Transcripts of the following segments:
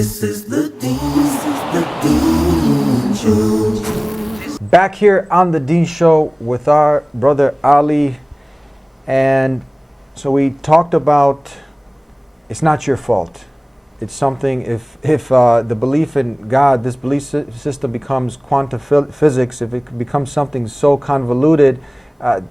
This is the Dean Show. Back here on the Dean Show with our brother Ali, and so we talked about it's not your fault. It's something, if the belief in God, this belief system becomes quantum physics, if it becomes something so convoluted,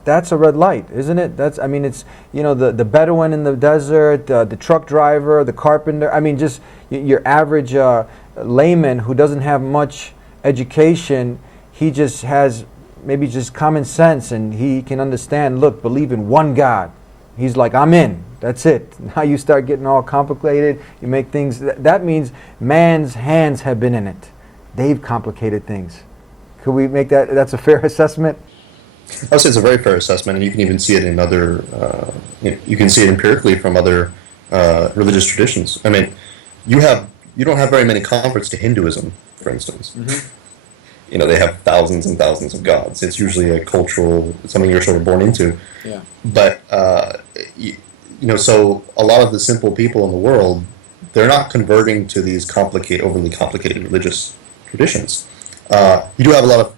that's a red light, isn't it? I mean, it's, you know, the Bedouin in the desert, the truck driver, the carpenter, I mean, just your average layman who doesn't have much education, he just has maybe just common sense, and he can understand, look, believe in one God. He's like, I'm in. That's it. Now you start getting all complicated. You make things, that means man's hands have been in it. They've complicated things. Could we make that's a fair assessment? I would say it's a very fair assessment, and you can even see it in other, you can see it empirically from other religious traditions. I mean, you don't have very many converts to Hinduism, for instance. Mm-hmm. You know, they have thousands and thousands of gods. It's usually a cultural, something you're sort of born into. Yeah. But, you know, so a lot of the simple people in the world, they're not converting to these overly complicated religious traditions. You do have a lot of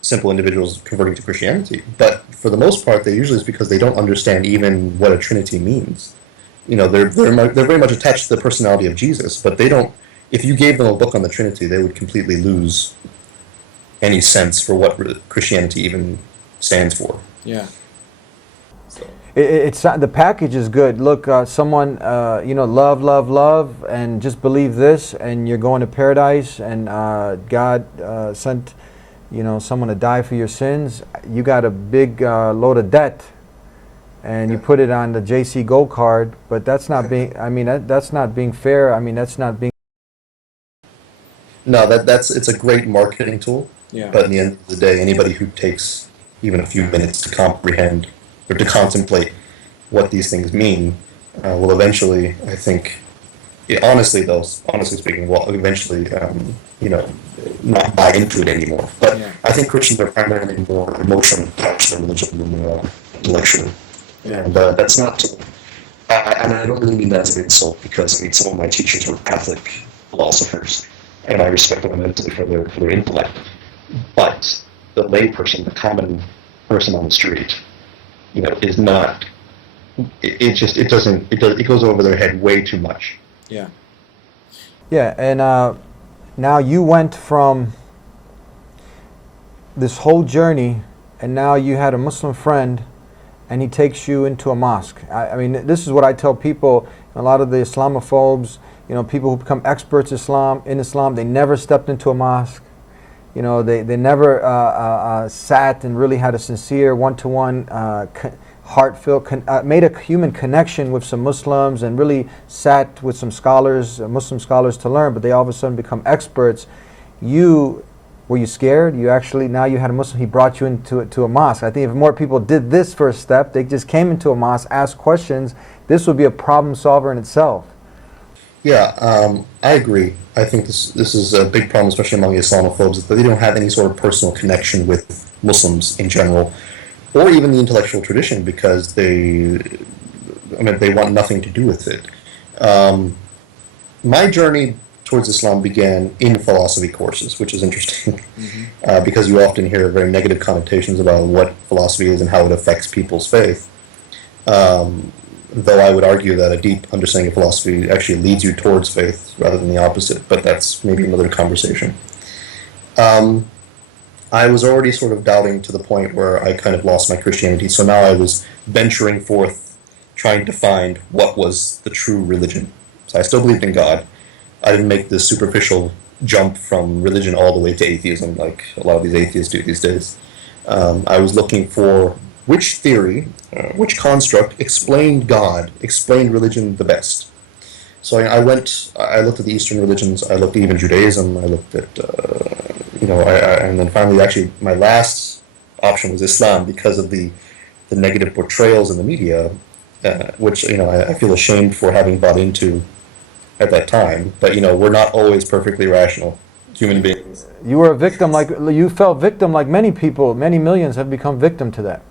simple individuals converting to Christianity, but for the most part, they usually is because they don't understand even what a Trinity means. You know, they're very much attached to the personality of Jesus, but they don't. If you gave them a book on the Trinity, they would completely lose any sense for what Christianity even stands for. Yeah. It's the package is good. Look, someone, you know, love, and just believe this, and you're going to paradise, and God sent, you know, someone to die for your sins. You got a big load of debt, and you put it on the JC Gold card, but that's not being. I mean, that's not being fair. I mean, that's not being. No, it's a great marketing tool. Yeah. But in the end of the day, anybody who takes even a few minutes to comprehend or to contemplate what these things mean will eventually, I think, honestly speaking, will eventually, you know, not buy into it anymore. But yeah. I think Christians are primarily more emotionally attached to religion than intellectually. Yeah. And that's not to, and I don't really mean that as an insult, because I mean, some of my teachers were Catholic philosophers, and I respect them immensely for their intellect. But the layperson, the common person on the street, you know, is not. It goes over their head way too much. Yeah. Yeah, and now you went from this whole journey, and now you had a Muslim friend, and he takes you into a mosque. I mean, this is what I tell people. A lot of the Islamophobes, you know, people who become experts in Islam, they never stepped into a mosque. You know, they never sat and really had a sincere one-to-one, heartfelt, made a human connection with some Muslims, and really sat with some scholars, Muslim scholars, to learn. But they all of a sudden become experts. Were you scared? You actually, now you had a Muslim, he brought you into a mosque. I think if more people did this first step, they just came into a mosque, asked questions, this would be a problem solver in itself. Yeah, I agree. I think this is a big problem, especially among Islamophobes, that they don't have any sort of personal connection with Muslims in general, or even the intellectual tradition, because they want nothing to do with it. My journey towards Islam began in philosophy courses, which is interesting, because you often hear very negative connotations about what philosophy is and how it affects people's faith. Though I would argue that a deep understanding of philosophy actually leads you towards faith rather than the opposite, but that's maybe another conversation. I was already sort of doubting to the point where I kind of lost my Christianity, so now I was venturing forth, trying to find what was the true religion. So I still believed in God. I didn't make the superficial jump from religion all the way to atheism, like a lot of these atheists do these days. I was looking for which theory, which construct explained God, explained religion the best. So I looked at the Eastern religions, I looked at even Judaism, I looked at, and then finally, actually, my last option was Islam, because of the negative portrayals in the media, which, you know, I feel ashamed for having bought into at that time. But, you know, we're not always perfectly rational human beings. You were a victim, you felt victim like many people, many millions have become victim to that.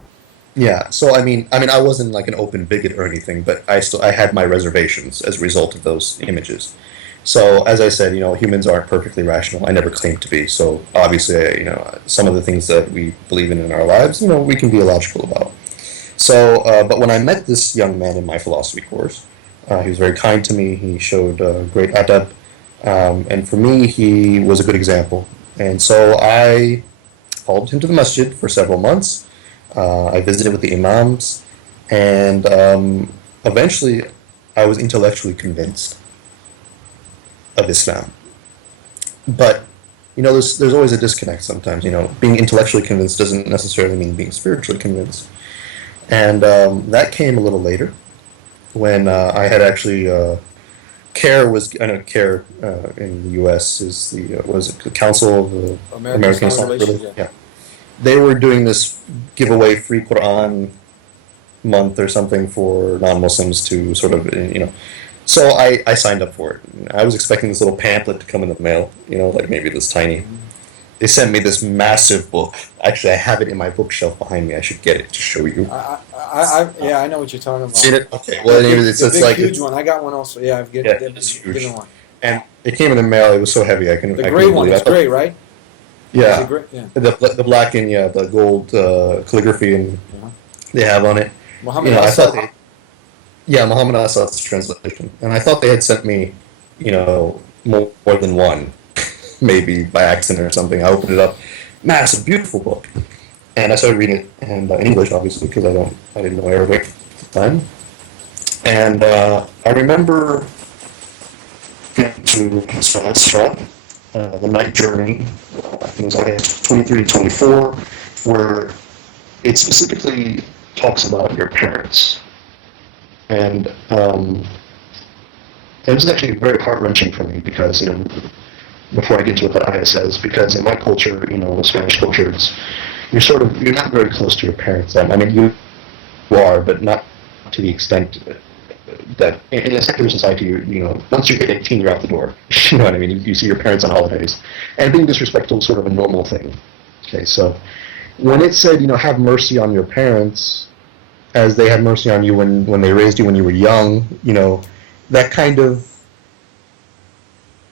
Yeah, so I mean, I wasn't like an open bigot or anything, but I had my reservations as a result of those images. So as I said, humans aren't perfectly rational. I never claimed to be. So obviously, some of the things that we believe in our lives, we can be illogical about. So, but when I met this young man in my philosophy course, he was very kind to me. He showed great adab, and for me, he was a good example. And so I followed him to the masjid for several months. I visited with the imams, and eventually, I was intellectually convinced of Islam. But there's always a disconnect sometimes. Being intellectually convinced doesn't necessarily mean being spiritually convinced. And that came a little later, when I had actually CARE was I know CARE in the U.S. is the Council of the American Islamic Religion. Yeah, they were doing this giveaway free Quran month or something for non-Muslims to sort of So I signed up for it. I was expecting this little pamphlet to come in the mail, like maybe this tiny. They sent me this massive book. Actually, I have it in my bookshelf behind me. I should get it to show you. Yeah, I know what you're talking about. Seen it? Okay. Well, anyways, it's big, like huge one. I got one also. Yeah, I've given one. And it came in the mail. It was so heavy. The gray one is great, right? Yeah. Yeah. The black and the gold calligraphy and they have on it. Muhammad Muhammad Assad's translation, and I thought they had sent me, more than one, maybe by accident or something. I opened it up, massive, beautiful book, and I started reading it, and in English, obviously, because I didn't know Arabic at the time, and I remember getting to Isra, the night journey. I think it was like 23 to 24, where it specifically talks about your parents. And it was actually very heart-wrenching for me because, before I get to what Aya says, because in my culture, Spanish culture, you're not very close to your parents. I mean, you are, but not to the extent that in a secular society, once you hit 18, you're out the door. You know what I mean? You see your parents on holidays. And being disrespectful is sort of a normal thing. Okay, so when it said, have mercy on your parents, as they had mercy on you when they raised you when you were young, that kind of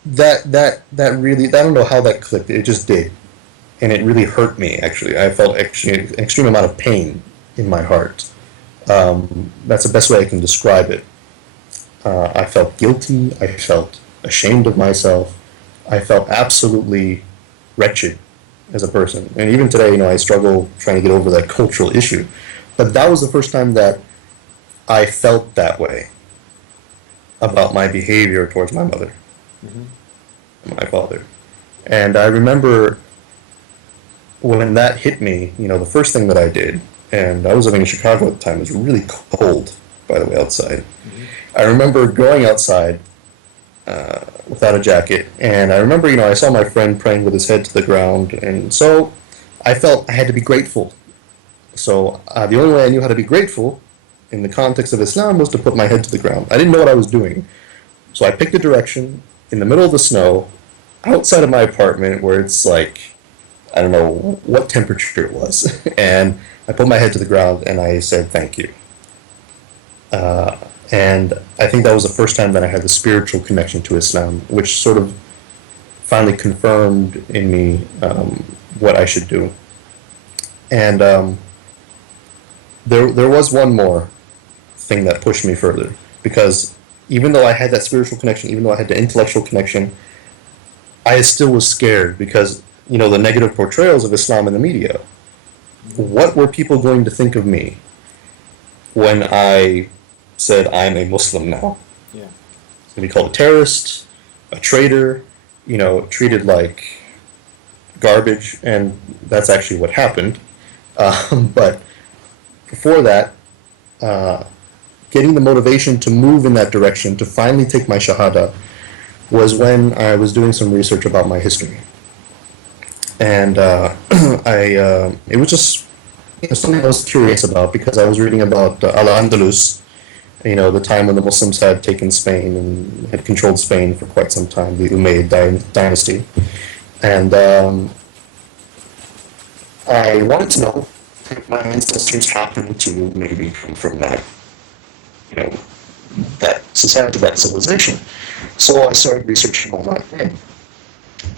that really, I don't know how that clicked. It just did, and it really hurt me. Actually, I felt actually an extreme amount of pain in my heart. That's the best way I can describe it. I felt guilty. I felt ashamed of myself. I felt absolutely wretched as a person, and even today, I struggle trying to get over that cultural issue. But that was the first time that I felt that way about my behavior towards my mother, and my father. And I remember when that hit me, the first thing that I did, and I was living in Chicago at the time, it was really cold, by the way, outside. I remember going outside without a jacket, and I remember, I saw my friend praying with his head to the ground, and so I felt I had to be grateful. So the only way I knew how to be grateful in the context of Islam was to put my head to the ground. I didn't know what I was doing. So I picked a direction in the middle of the snow, outside of my apartment, where it's like, I don't know what temperature it was. And I put my head to the ground and I said, thank you. And I think that was the first time that I had the spiritual connection to Islam, which sort of finally confirmed in me what I should do. And there was one more thing that pushed me further, because even though I had that spiritual connection, even though I had the intellectual connection, I still was scared because, the negative portrayals of Islam in the media. What were people going to think of me when I said I'm a Muslim now? Yeah. To be called a terrorist, a traitor, treated like garbage, and that's actually what happened. But before that, getting the motivation to move in that direction, to finally take my Shahada, was when I was doing some research about my history. And it was just something I was curious about, because I was reading about Al-Andalus, the time when the Muslims had taken Spain and had controlled Spain for quite some time, the Umayyad dynasty. And I wanted to know if my ancestors happened to maybe come from that, that society, that civilization. So I started researching on that thing.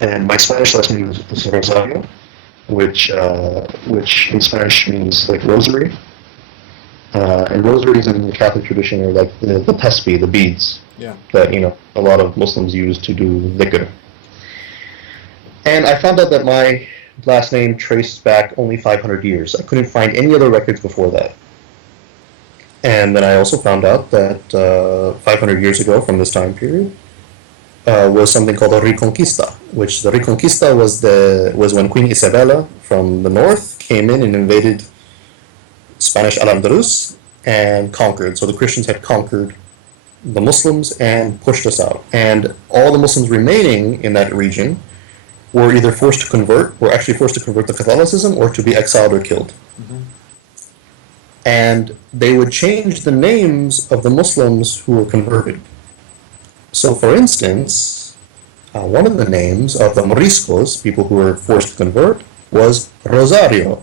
And my Spanish last name is Rosario, which in Spanish means like rosary. And rosaries in the Catholic tradition are like the tesbih, the beads, that a lot of Muslims use to do dhikr. And I found out that my last name traced back only 500 years. I couldn't find any other records before that. And then I also found out that 500 years ago from this time period was something called the Reconquista, which the Reconquista was when Queen Isabella from the north came in and invaded Spanish Al-Andalus and conquered. So the Christians had conquered the Muslims and pushed us out. And all the Muslims remaining in that region were either forced to convert, were actually forced to convert to Catholicism, or to be exiled or killed. Mm-hmm. And they would change the names of the Muslims who were converted. So, for instance, one of the names of the Moriscos, people who were forced to convert, was Rosario,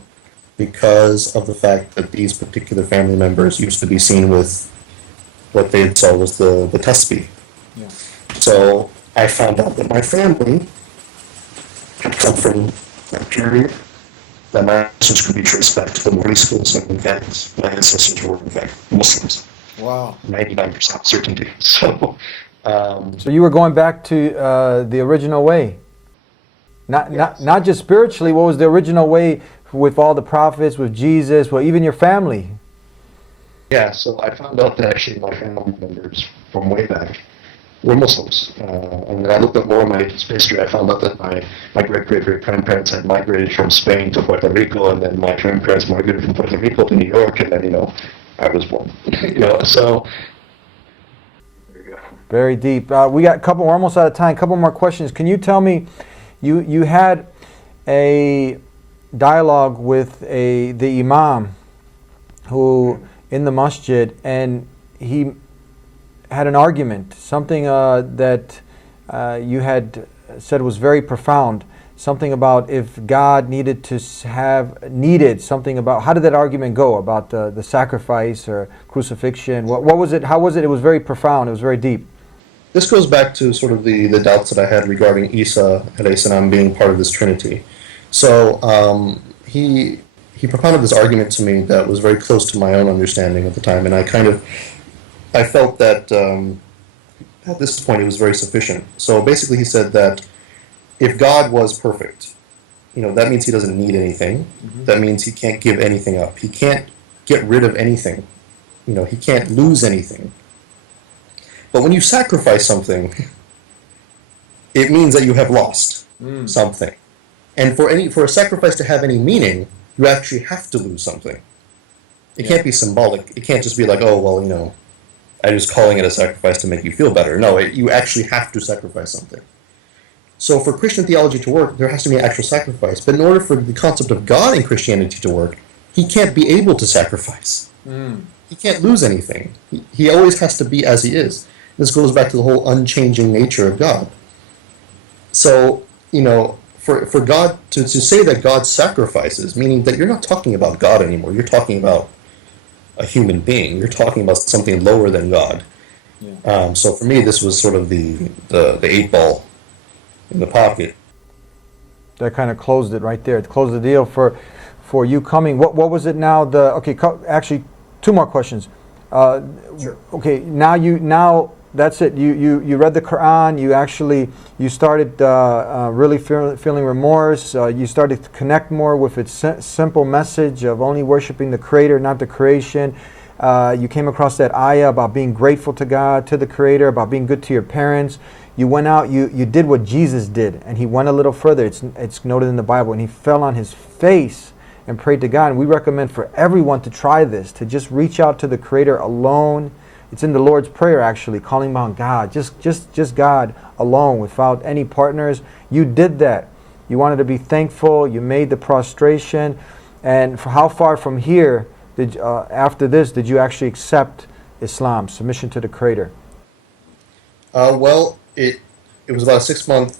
because of the fact that these particular family members used to be seen with what they saw was the tesbih. Yeah. So I found out that my family had come from that period, that my ancestors could be traced back to the Moriscos, and in fact, my ancestors were in fact Muslims. Wow. 99% certainty. So you were going back to the original way. Not just spiritually. What was the original way with all the prophets, with Jesus, well, even your family? Yeah, so I found out that actually my family members from way back were Muslims. And when I looked up more of my history, I found out that my great-great-great-grandparents had migrated from Spain to Puerto Rico, and then my grandparents migrated from Puerto Rico to New York, and then, I was born. So there you go. Very deep. We got a couple, we're almost out of time, a couple more questions. Can you tell me, you had a dialogue with the imam who in the masjid, and he had an argument, something that you had said was very profound, something about if God needed something about, how did that argument go about the sacrifice or crucifixion? What was it? How was it? It was very profound. It was very deep. This goes back to sort of the doubts that I had regarding Isa alayhi salam being part of this Trinity. So he propounded this argument to me that was very close to my own understanding at the time, and I felt that at this point it was very sufficient. So basically he said that if God was perfect, that means he doesn't need anything. Mm-hmm. That means he can't give anything up. He can't get rid of anything. He can't lose anything. But when you sacrifice something, it means that you have lost something. And for a sacrifice to have any meaning, you actually have to lose something. It can't be symbolic. It can't just be like, oh, well, I'm just calling it a sacrifice to make you feel better. No, you actually have to sacrifice something. So for Christian theology to work, there has to be an actual sacrifice. But in order for the concept of God in Christianity to work, he can't be able to sacrifice. He can't lose anything. He always has to be as he is. This goes back to the whole unchanging nature of God. So, for God to say that God sacrifices, meaning that you're not talking about God anymore, you're talking about a human being, you're talking about something lower than God. Yeah. So for me, this was sort of the 8 ball in the pocket. That kind of closed it right there. It closed the deal for you coming. What was it now? Actually, 2 more questions. Sure. Okay, now that's it. You read the Quran. You started really feeling remorse. You started to connect more with its simple message of only worshiping the Creator, not the creation. You came across that ayah about being grateful to God, to the Creator, about being good to your parents. You went out. You did what Jesus did, and he went a little further. It's noted in the Bible, and he fell on his face and prayed to God. And we recommend for everyone to try this, to just reach out to the Creator alone. It's in the Lord's Prayer, actually, calling on God, just God alone, without any partners. You did that. You wanted to be thankful. You made the prostration. And for how far from here after this did you actually accept Islam, submission to the Creator? Well, it was about a 6-month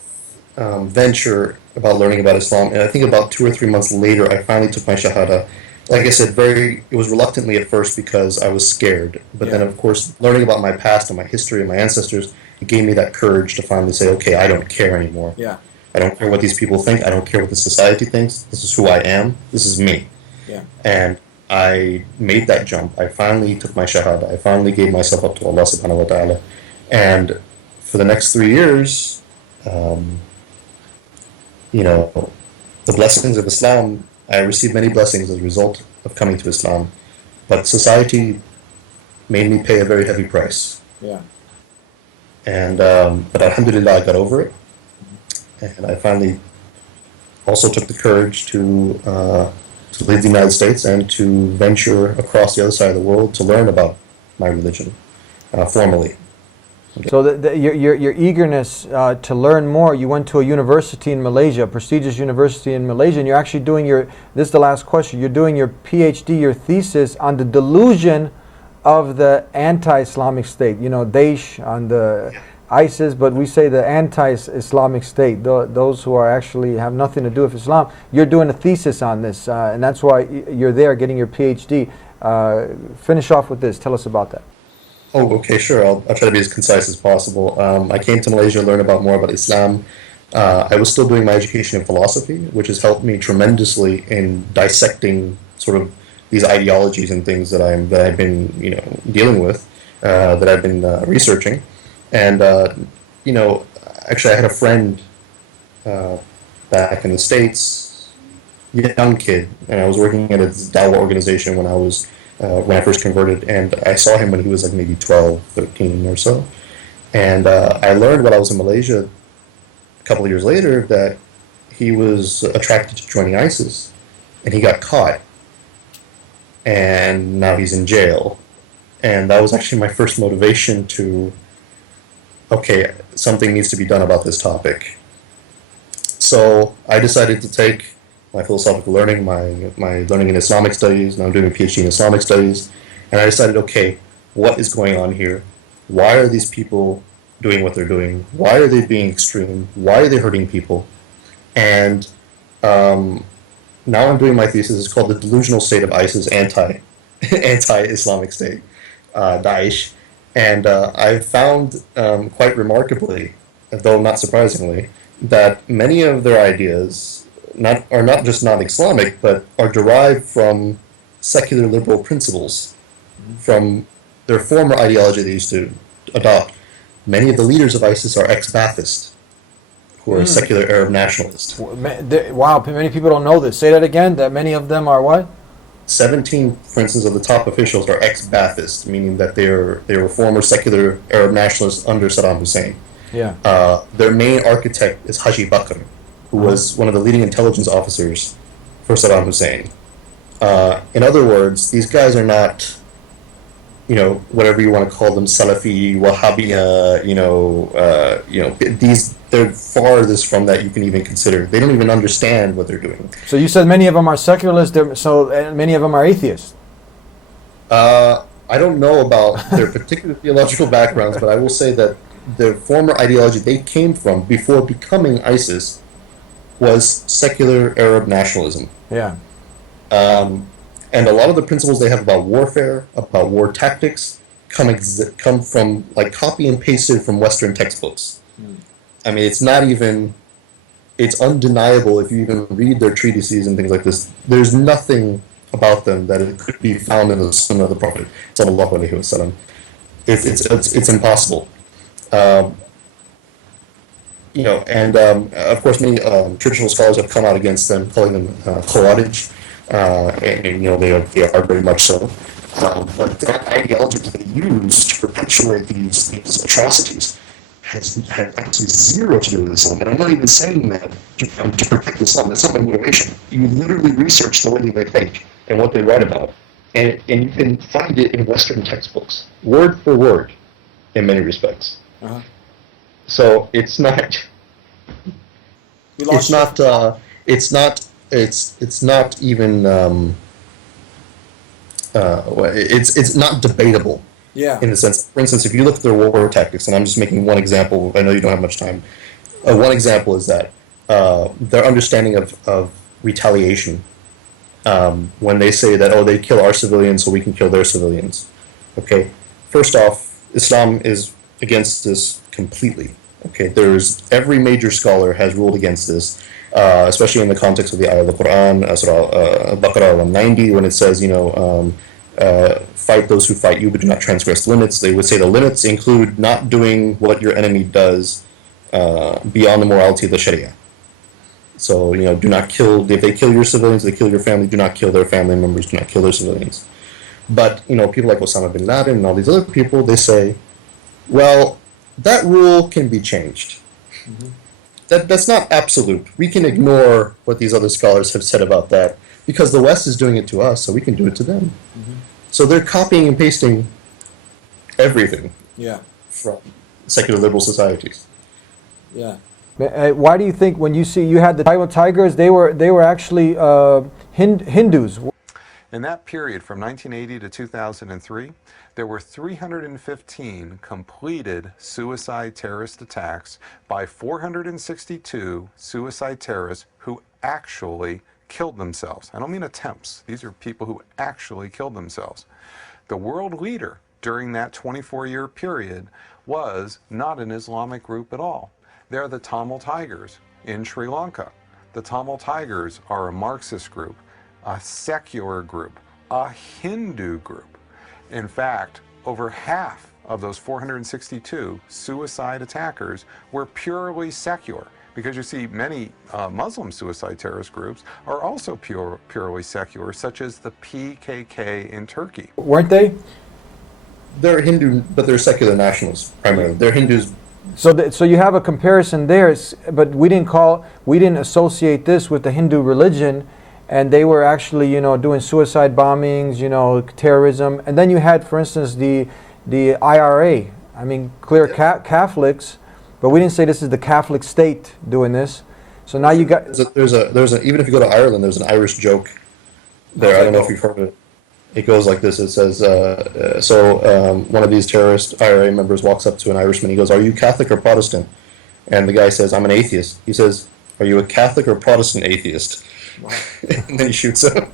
venture about learning about Islam, and I think about 2 or 3 months later, I finally took my Shahada, like I said, it was reluctantly at first because I was scared. But then, Yeah. of course, learning about my past and my history and my ancestors, it gave me that courage to finally say, okay, I don't care anymore. Yeah. I don't care what these people think. I don't care what the society thinks. This is who I am. This is me. Yeah. And I made that jump. I finally took my shahada. I finally gave myself up to Allah subhanahu wa ta'ala. And for the next 3 years, um, you know, the blessings of Islam, I received many blessings as a result of coming to Islam. But society made me pay a very heavy price. Yeah. And, but alhamdulillah, I got over it. And I finally also took the courage to leave the United States and to venture across the other side of the world to learn about my religion formally. So your eagerness to learn more, you went to a university in Malaysia, a prestigious university in Malaysia, and you're actually doing this is the last question, you're doing your Ph.D., your thesis on the delusion of the anti-Islamic state. You know, Daesh on the ISIS, but we say the anti-Islamic state, those who are actually have nothing to do with Islam. You're doing a thesis on this, and that's why you're there getting your PhD. Finish off with this. Tell us about that. Oh, okay, sure. I'll try to be as concise as possible. I came to Malaysia to learn more about Islam. I was still doing my education in philosophy, which has helped me tremendously in dissecting sort of these ideologies and things that I've been dealing with, that I've been researching. And, actually I had a friend back in the States, young kid, and I was working at a Dawah organization when I first converted, and I saw him when he was like maybe 12, 13 or so. And I learned when I was in Malaysia a couple of years later that he was attracted to joining ISIS, and he got caught. And now he's in jail. And that was actually my first motivation to, okay, something needs to be done about this topic. So I decided to take my philosophical learning, my learning in Islamic studies, now I'm doing a PhD in Islamic studies, and I decided, okay, what is going on here? Why are these people doing what they're doing? Why are they being extreme? Why are they hurting people? And now I'm doing my thesis. It's called The Delusional State of ISIS, Anti-Islamic State, Daesh. And I found, quite remarkably, though not surprisingly, that many of their ideas are not just non-Islamic, but are derived from secular liberal principles, from their former ideology they used to adopt. Many of the leaders of ISIS are ex-Baathist, who are secular Arab nationalists. Wow, many people don't know this. Say that again, that many of them are what? 17, for instance, of the top officials are ex-Baathist, meaning that they were former secular Arab nationalists under Saddam Hussein. Yeah. Their main architect is Haji Bakr, who was one of the leading intelligence officers for Saddam Hussein. In other words, these guys are not, whatever you want to call them, Salafi, Wahhabiya, they're farthest from that you can even consider. They don't even understand what they're doing. So you said many of them are secularists, and many of them are atheists. I don't know about their particular theological backgrounds, but I will say that the former ideology they came from before becoming ISIS was secular Arab nationalism. Yeah. And a lot of the principles they have about warfare, about war tactics, come from like copy and pasted from Western textbooks. I mean, it's undeniable if you even read their treatises and things like this. There's nothing about them that it could be found in the Sunnah of the Prophet sallallahu alaihi wasallam. It's impossible. Of course, many traditional scholars have come out against them, calling them Khawarij, and they are very much so. But that ideology that they use to perpetuate these atrocities has absolutely zero to do with Islam. And I'm not even saying that to protect Islam. That's not my motivation. You literally research the way they think and what they write about, and you can find it in Western textbooks, word for word, in many respects. Uh-huh. So it's not debatable. Yeah. In a sense, for instance, if you look at their war tactics, and I'm just making one example. I know you don't have much time. One example is that their understanding of retaliation when they say that, oh, they kill our civilians so we can kill their civilians. Okay, first off, Islam is against this completely. Okay, every major scholar has ruled against this, especially in the context of the ayah of the Quran, Surah Baqarah 190, when it says, fight those who fight you, but do not transgress limits. They would say the limits include not doing what your enemy does beyond the morality of the Sharia. So, do not kill, if they kill your civilians, they kill your family, do not kill their family members, do not kill their civilians. But, people like Osama bin Laden and all these other people, they say, well, that rule can be changed. Mm-hmm. That's not absolute. We can ignore what these other scholars have said about that because the West is doing it to us, so we can do it to them. Mm-hmm. So they're copying and pasting everything from secular liberal societies. Yeah. Why do you think when you had the tribal tigers, they were actually Hindus? In that period from 1980 to 2003, there were 315 completed suicide terrorist attacks by 462 suicide terrorists who actually killed themselves. I don't mean attempts. These are people who actually killed themselves. The world leader during that 24-year period was not an Islamic group at all. They're the Tamil Tigers in Sri Lanka. The Tamil Tigers are a Marxist group, a secular group, a Hindu group. In fact, over half of those 462 suicide attackers were purely secular. Because you see, many Muslim suicide terrorist groups are also purely secular, such as the PKK in Turkey. Weren't they? They're Hindu, but they're secular nationalists primarily. They're Hindus. So you have a comparison there, but we didn't associate this with the Hindu religion, and they were actually, doing suicide bombings, terrorism. And then you had, for instance, the IRA. I mean, clear Catholics. But we didn't say this is the Catholic state doing this. So now you got... There's a even if you go to Ireland, there's an Irish joke there. I don't know if you've heard of it. It goes like this. It says, one of these terrorist IRA members walks up to an Irishman. He goes, "Are you Catholic or Protestant?" And the guy says, "I'm an atheist." He says, "Are you a Catholic or Protestant atheist?" Wow. And then he shoots him.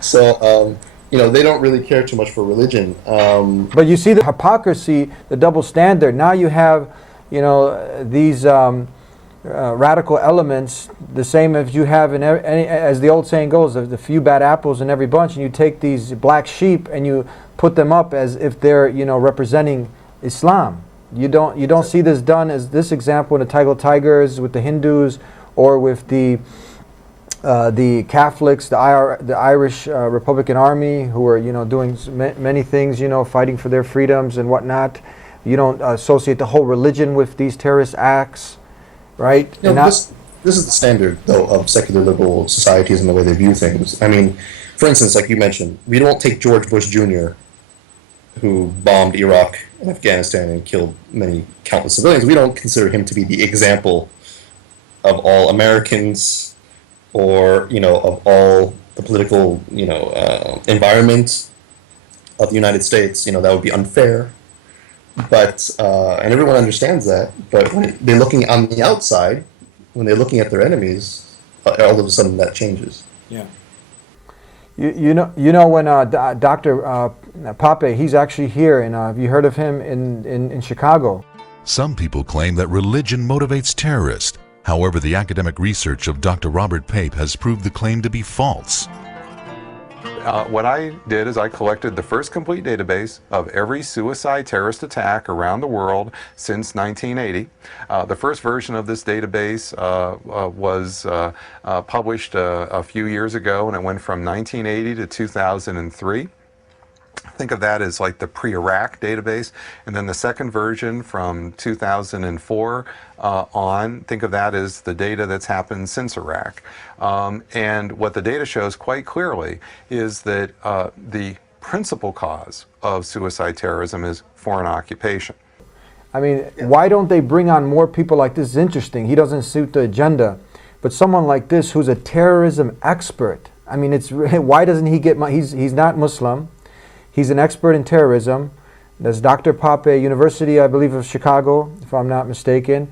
So, they don't really care too much for religion. But you see the hypocrisy, the double standard. Now you have... these radical elements, the same as you have in as the old saying goes, there's a few bad apples in every bunch, and you take these black sheep and you put them up as if they're representing Islam. You don't see this done as this example in the Untitled Tigers with the Hindus or with the Catholics, the Irish Republican Army, who are doing many things, fighting for their freedoms and whatnot. You don't associate the whole religion with these terrorist acts, right? This is the standard, though, of secular liberal societies and the way they view things. I mean, for instance, like you mentioned, we don't take George Bush Jr., who bombed Iraq and Afghanistan and killed countless civilians. We don't consider him to be the example of all Americans or, of all the political, environment of the United States. That would be unfair. But and everyone understands that. But when they're looking on the outside, when they're looking at their enemies, all of a sudden that changes. Yeah. You know when Dr. Pape, he's actually here, and have you heard of him in Chicago? Some people claim that religion motivates terrorists. However, the academic research of Dr. Robert Pape has proved the claim to be false. What I did is I collected the first complete database of every suicide terrorist attack around the world since 1980. The first version of this database was published a few years ago, and it went from 1980 to 2003. Think of that as like the pre-Iraq database, and then the second version from 2004 on, think of that as the data that's happened since Iraq. And what the data shows quite clearly is that the principal cause of suicide terrorism is foreign occupation. I mean, why don't they bring on more people like this? It's interesting. He doesn't suit the agenda, but someone like this who's a terrorism expert. I mean, why doesn't he get he's not Muslim. He's an expert in terrorism. There's Dr. Pape, University, I believe, of Chicago, if I'm not mistaken,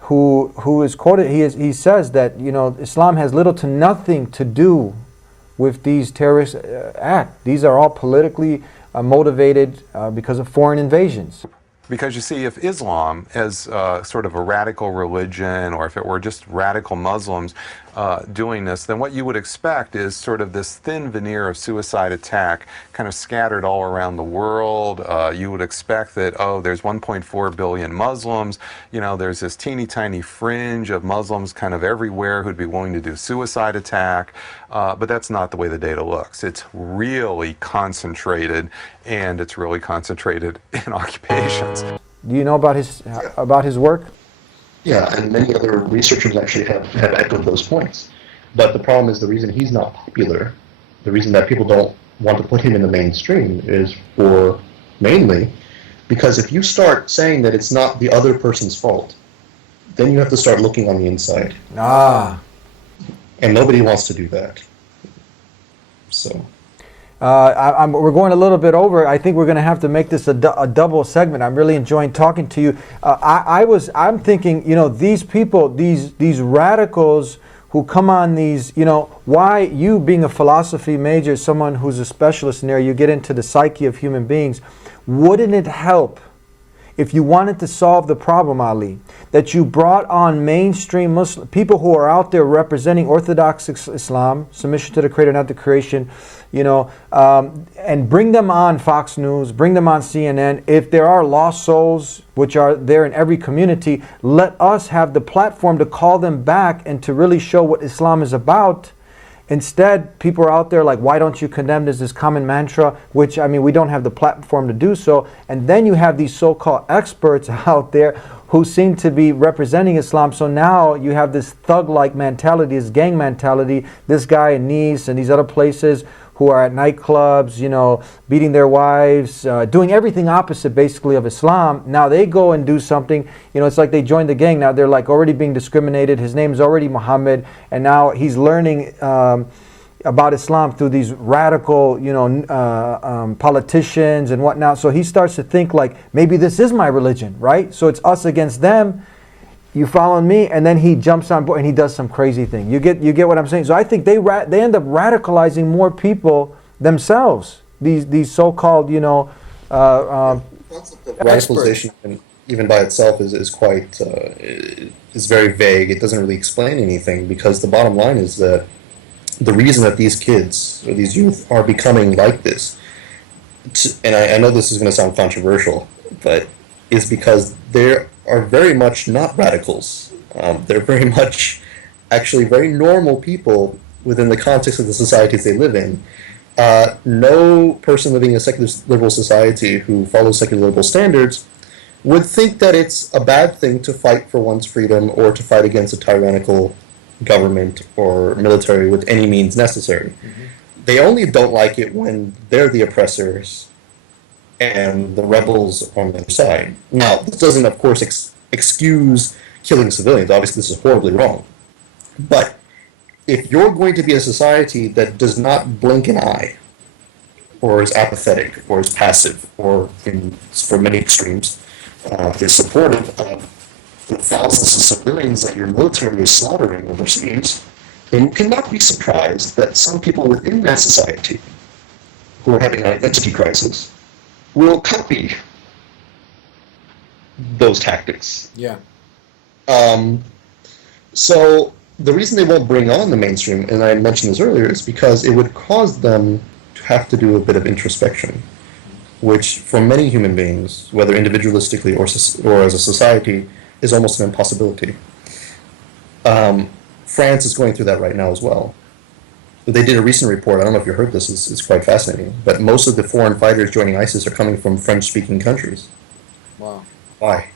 who is quoted. He says that Islam has little to nothing to do with these terrorist acts. These are all politically motivated because of foreign invasions. Because you see, if Islam is sort of a radical religion, or if it were just radical Muslims doing this, then what you would expect is sort of this thin veneer of suicide attack kind of scattered all around the world. You would expect that, oh, there's 1.4 billion Muslims, you know, there's this teeny tiny fringe of Muslims kind of everywhere who'd be willing to do suicide attack, but that's not the way the data looks. It's really concentrated, and it's really concentrated in occupations. Do you know about his work? Yeah, and many other researchers actually have echoed those points. But the problem is the reason he's not popular, the reason that people don't want to put him in the mainstream is for mainly because if you start saying that it's not the other person's fault, then you have to start looking on the inside. Ah. And nobody wants to do that. So. We're going a little bit over. I think we're going to have to make this a double segment. I'm really enjoying talking to you. I'm thinking, you know, these people, these radicals who come on these, you know, why you being a philosophy major, someone who's a specialist in there, you get into the psyche of human beings. Wouldn't it help if you wanted to solve the problem, Ali, that you brought on mainstream Muslim people who are out there representing Orthodox Islam, submission to the Creator, not the creation, you know, and bring them on Fox News, bring them on CNN. If there are lost souls, which are there in every community, let us have the platform to call them back and to really show what Islam is about. Instead, people are out there like, why don't you condemn this common mantra, which, I mean, we don't have the platform to do so. And then you have these so-called experts out there who seem to be representing Islam. So now you have this thug-like mentality, this gang mentality, this guy in Nice and these other places who are at nightclubs, you know, beating their wives, doing everything opposite basically of Islam. Now they go and do something, you know, it's like they joined the gang. Now they're like already being discriminated. His name's already Muhammad, and now he's learning about Islam through these radical, you know, politicians and whatnot. So he starts to think like, maybe this is my religion, right? So it's us against them. You following me? And then he jumps on board and he does some crazy thing. You get what I'm saying? So I think they end up radicalizing more people themselves. These so-called, you know, radicalization, even by itself, is quite is very vague. It doesn't really explain anything, because the bottom line is that the reason that these kids or these youth are becoming like this, and I know this is going to sound controversial, but is because they are very much not radicals. They're very much actually very normal people within the context of the societies they live in. No person living in a secular liberal society who follows secular liberal standards would think that it's a bad thing to fight for one's freedom or to fight against a tyrannical government or military with any means necessary. Mm-hmm. They only don't like it when they're the oppressors and the rebels on the other side. Now, this doesn't, of course, excuse killing civilians. Obviously, this is horribly wrong. But if you're going to be a society that does not blink an eye, or is apathetic, or is passive, or, for many extremes, is supportive of the thousands of civilians that your military is slaughtering overseas, then you cannot be surprised that some people within that society who are having an identity crisis will copy those tactics. Yeah. So the reason they won't bring on the mainstream, and I mentioned this earlier, is because it would cause them to have to do a bit of introspection, which for many human beings, whether individualistically or as a society, is almost an impossibility. France is going through that right now as well. They did a recent report, I don't know if you heard this, it's quite fascinating, but most of the foreign fighters joining ISIS are coming from French-speaking countries. Wow. Why?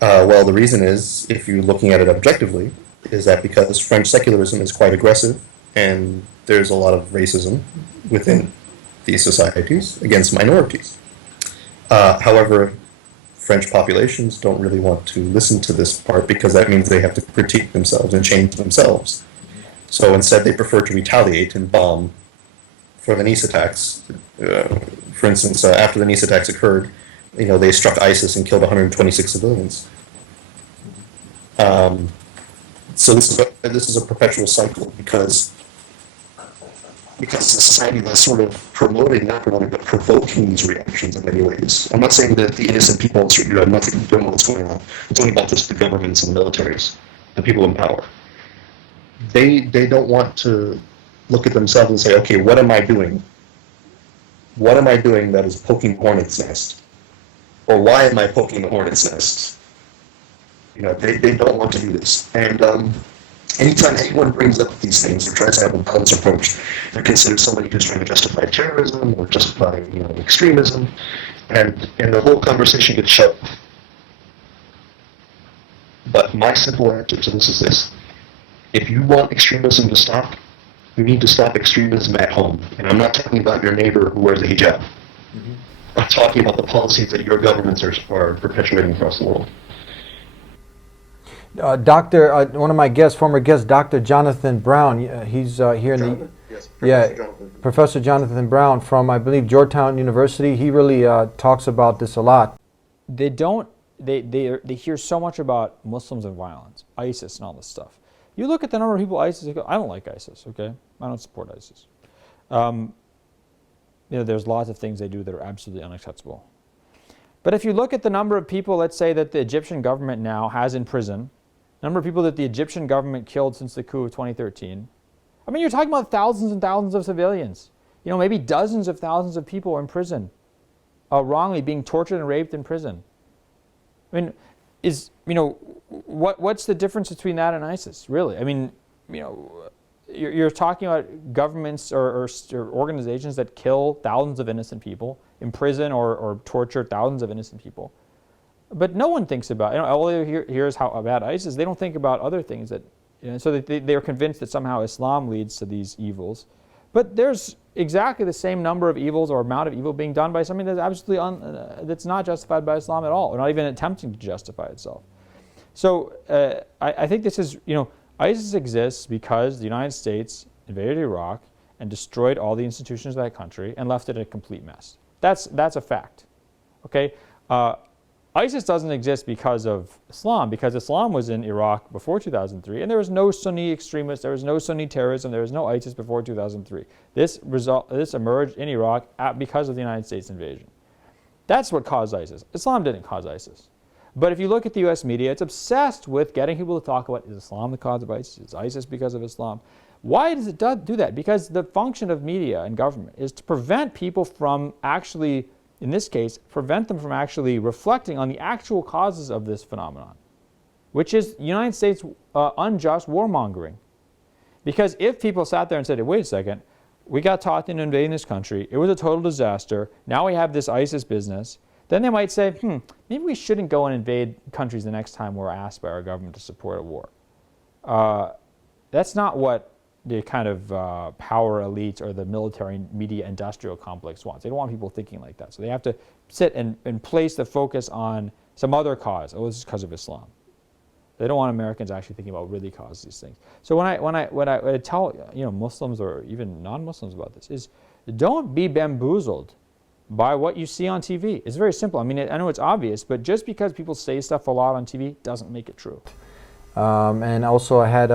Well, the reason is, if you're looking at it objectively, is that because French secularism is quite aggressive, and there's a lot of racism within these societies against minorities. However, French populations don't really want to listen to this part, because that means they have to critique themselves and change themselves. So instead, they prefer to retaliate and bomb for the Nice attacks. For instance, after the Nice attacks occurred, they struck ISIS and killed 126 civilians. So this is a perpetual cycle, because because it's a society that's sort of promoting, not promoting, but provoking these reactions in many ways. I'm not saying that the innocent people on the street have nothing to do with what's going on. I'm talking about just the governments and the militaries, the people in power. They don't want to look at themselves and say, okay, what am I doing? What am I doing that is poking the hornet's nest? Or why am I poking the hornet's nest? You know, they don't want to do this. And anytime anyone brings up these things or tries to have a balanced approach, they're considered somebody who's trying to justify terrorism or justify, you know, extremism, and the whole conversation gets shut off. But my simple answer to this is this. If you want extremism to stop, you need to stop extremism at home. And I'm not talking about your neighbor who wears a hijab. Mm-hmm. I'm talking about the policies that your governments are perpetuating across the world. One of my guests, former guest, Dr. Jonathan Brown, he's here in the... Yes, Professor Jonathan Brown from, I believe, Georgetown University. He really talks about this a lot. They hear so much about Muslims and violence, ISIS and all this stuff. You look at the number of people ISIS, I don't like ISIS, okay? I don't support ISIS. You know, there's lots of things they do that are absolutely unacceptable. But if you look at the number of people, let's say, that the Egyptian government now has in prison, number of people that the Egyptian government killed since the coup of 2013, I mean, you're talking about thousands and thousands of civilians. You know, maybe dozens of thousands of people are in prison, wrongly being tortured and raped in prison. I mean, what's the difference between that and ISIS, really? I mean, you know, you're talking about governments or organizations that kill thousands of innocent people, imprison or torture thousands of innocent people. But no one thinks about, you know, all they hear is how bad ISIS. They don't think about other things that, you know, so that they are convinced that somehow Islam leads to these evils. But there's exactly the same number of evils or amount of evil being done by something that's absolutely that's not justified by Islam at all, or not even attempting to justify itself. So I think this is, you know, ISIS exists because the United States invaded Iraq and destroyed all the institutions of that country and left it a complete mess. That's a fact. Okay. ISIS doesn't exist because of Islam, because Islam was in Iraq before 2003, and there was no Sunni extremists, there was no Sunni terrorism, there was no ISIS before 2003. This emerged in Iraq because of the United States invasion. That's what caused ISIS. Islam didn't cause ISIS. But if you look at the U.S. media, it's obsessed with getting people to talk about, is Islam the cause of ISIS? Is ISIS because of Islam? Why does it do that? Because the function of media and government is to prevent people from actually, in this case, prevent them from actually reflecting on the actual causes of this phenomenon, which is United States unjust warmongering. Because if people sat there and said, wait a second, we got talked into invading this country, it was a total disaster, now we have this ISIS business, then they might say, maybe we shouldn't go and invade countries the next time we're asked by our government to support a war. That's not what the kind of power elite or the military media industrial complex wants. They don't want people thinking like that. So they have to sit and place the focus on some other cause. Oh, this is because of Islam. They don't want Americans actually thinking about what really causes these things. So when I tell, you know, Muslims or even non-Muslims about this is, don't be bamboozled by what you see on TV. It's very simple. I mean, I know it's obvious, but just because people say stuff a lot on TV doesn't make it true. And also I had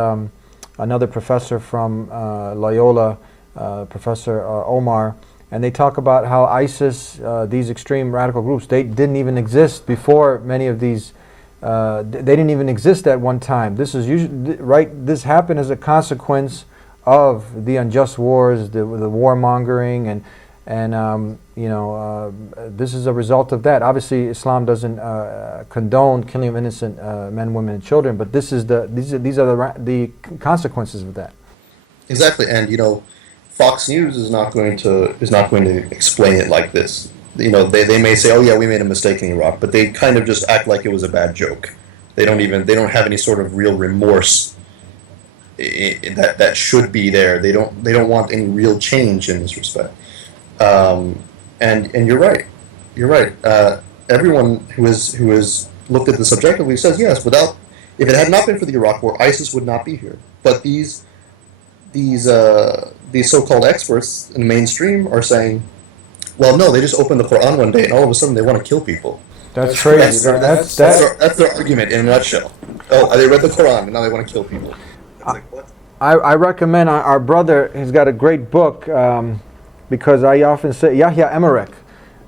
another professor from Loyola, Professor Omar, and they talk about how ISIS, these extreme radical groups, they didn't even exist before many of these, they didn't even exist at one time. This is usually, right, this happened as a consequence of the unjust wars, the warmongering, and you know, this is a result of that. Obviously, Islam doesn't condone killing of innocent men, women, and children, but these are the consequences of that. Exactly, and you know, Fox News is not going to explain it like this. You know, they may say, oh yeah, we made a mistake in Iraq, but they kind of just act like it was a bad joke. They don't have any sort of real remorse that should be there. They don't want any real change in this respect. And you're right. You're right. Everyone who has looked at this objectively says yes. If it had not been for the Iraq War, ISIS would not be here. But these so-called experts in the mainstream are saying, well, no, they just opened the Quran one day and all of a sudden they want to kill people. That's crazy. That's their argument in a nutshell. Oh, they read the Quran and now they want to kill people. It's like, what? I recommend our brother. He's got a great book because I often say Yahya Emerek.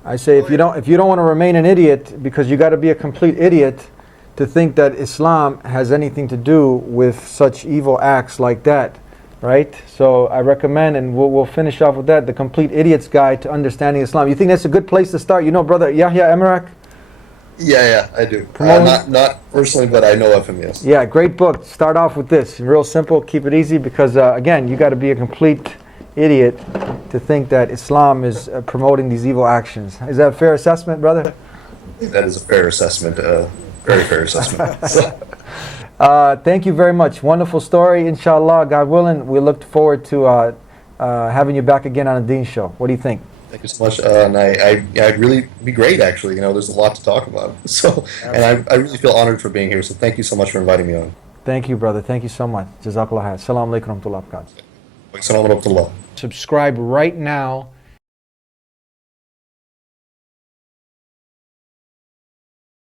I say if you don't want to remain an idiot, because you got to be a complete idiot to think that Islam has anything to do with such evil acts like that, right? So I recommend, and we'll finish off with that, The Complete Idiot's Guide to Understanding Islam. You think that's a good place to start? You know, brother Yahya Emerek? Yeah, I do. Not personally, but I know of him, yes. Yeah, great book. Start off with this. Real simple, keep it easy, because again, you got to be a complete idiot to think that Islam is promoting these evil actions. Is that a fair assessment, brother? That is a fair assessment, very fair assessment. Thank you very much. Wonderful story. Inshallah, God willing, we look forward to having you back again on the Deen Show. What do you think? Thank you so much, and I'd really be great, actually. You know, there's a lot to talk about. So, and I really feel honored for being here. So, thank you so much for inviting me on. Thank you, brother. Thank you so much. Jazakallah khair. Assalamu alaikum wa rahmatullahi wa barakatuh. Assalamu alaikum. Subscribe right now